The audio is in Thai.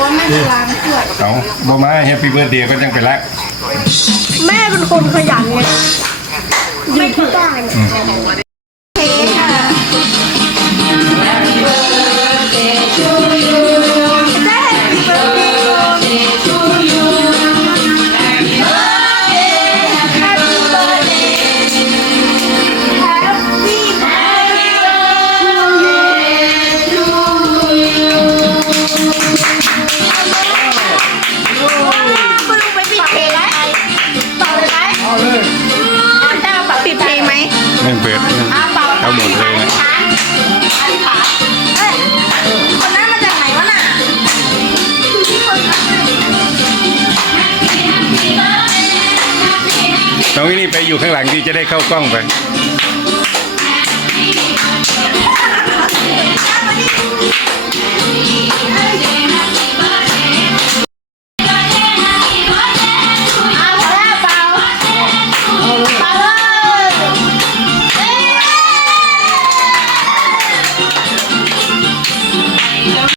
ว่าไม่เป็นไรไม่เกิดเอาบ่มาแฮปปี้เบิร์ดเดย์ก็จังไปละแม่เป็นคนขยันไงอยู่ที่บ้าน ไม่เปิดเอาหมดเลยนะคนนั้นมาจากไหนวะน่ะน้องวินี่ไปอยู่ข้างหลังดีจะได้เข้ากล้องไป